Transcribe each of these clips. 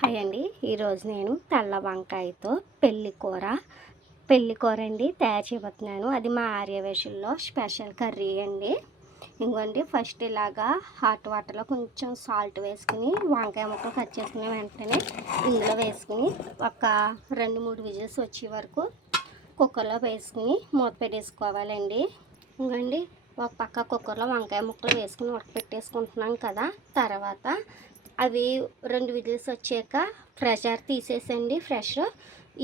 Hi అండి. ఈరోజు నేను తెల్ల వంకాయతో పెళ్లి కూర అండి తయారు చేయబోతున్నాను. అది మా ఆర్యవేశంలో స్పెషల్ కర్రీ అండి. ఇంకోండి, ఫస్ట్ ఇలాగా హాట్ వాటర్లో కొంచెం సాల్ట్ వేసుకుని వంకాయ ముక్కలు కట్ చేసుకునే వెంటనే ఇందులో వేసుకుని ఒక 2-3 విజిల్స్ వచ్చే వరకు కుక్కర్లో వేసుకుని మూత పెట్టేసుకోవాలండి. ఇంకోండి, ఒక పక్క కుక్కర్లో వంకాయ ముక్కలు వేసుకుని ఉడకపెట్టేసుకుంటున్నాం కదా. తర్వాత అవి 2 విజిల్స్ వచ్చాక ప్రెషర్ తీసేసండి.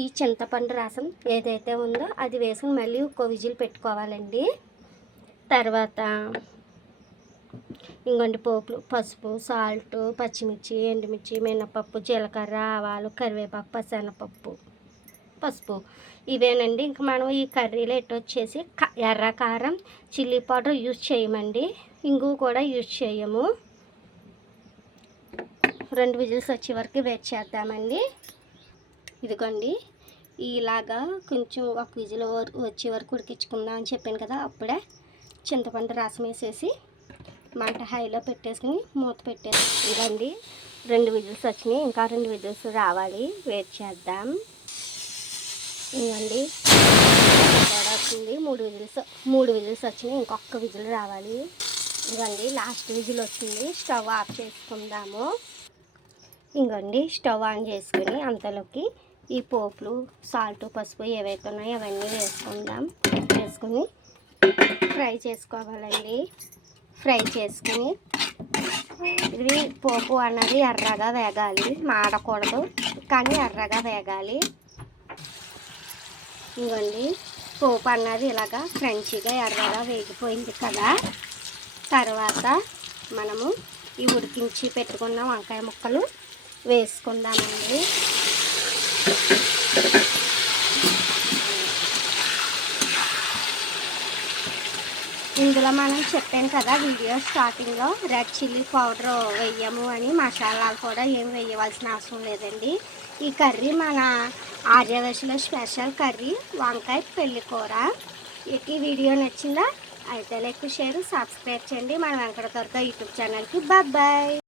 ఈ చింతపండు రసం ఏదైతే ఉందో అది వేసుకుని మళ్ళీ ఒక విజిల్ పెట్టుకోవాలండి. తర్వాత ఇంకొండి పోపులు, పసుపు, సాల్ట్, పచ్చిమిర్చి, ఎండుమిర్చి, మినపప్పు, జీలకర్ర, ఆవాలు, కరివేపాకు, శనగపప్పు, పసుపు ఇవేనండి. ఇంక మనం ఈ కర్రీలో వచ్చేసి ఎర్ర కారం, చిల్లీ పౌడర్ యూజ్ చేయమండి. ఇంగు కూడా యూజ్ చేయము. 2 విజిల్స్ వచ్చే వరకు వెయిట్ చేద్దామండి. ఇదిగోండి, ఇలాగా కొంచెం ఒక విజిల్ వచ్చే వరకు ఉడికించుకుందాం అని చెప్పాను కదా. అప్పుడే చింతపండు రసం వేసేసి మంట హైలో పెట్టేసుకుని మూత పెట్టేసి ఇదండి 2 విజిల్స్ వచ్చినాయి. ఇంకా 2 విజిల్స్ రావాలి, వెయిట్ చేద్దాం. ఇదండి కూడా వచ్చింది. 3 విజిల్స్ వచ్చినాయి. ఇంకొక విజిల్ రావాలి. ఇదండి లాస్ట్ విజిల్ వచ్చింది. స్టవ్ ఆఫ్ చేసుకుందాము. ఇంకోండి, స్టవ్ ఆన్ చేసుకుని అంతలోకి ఈ పోపులు, సాల్ట్, పసుపు ఏవైతే ఉన్నాయో అవన్నీ వేసుకుని ఫ్రై చేసుకోవాలండి. ఫ్రై చేసుకుని ఇది పోపు అన్నది ఎర్రగా వేగాలి, మాడకూడదు, కానీ ఎర్రగా వేగాలి. ఇంకోండి, పోపు అన్నది ఇలాగా క్రంచీగా ఎర్రగా వేగిపోయింది కదా. తర్వాత మనము ఈ ఉడికించి పెట్టుకున్న వంకాయ ముక్కలు వేసుకుందామండి. ఇందులో మనం చెప్పాను కదా వీడియో స్టార్టింగ్లో, రెడ్ చిల్లీ పౌడర్ వేయము అని. మసాలాలు కూడా ఏం వేయవలసిన అవసరం లేదండి. ఈ కర్రీ మన ఆర్యవేశంలో స్పెషల్ కర్రీ వంకాయ పెళ్లి కూర. ఈ వీడియో నచ్చిందా? అయితే లైక్, షేర్, సబ్స్క్రైబ్ చేయండి మన వెంకట దుర్గ యూట్యూబ్ ఛానల్కి. బాయ్.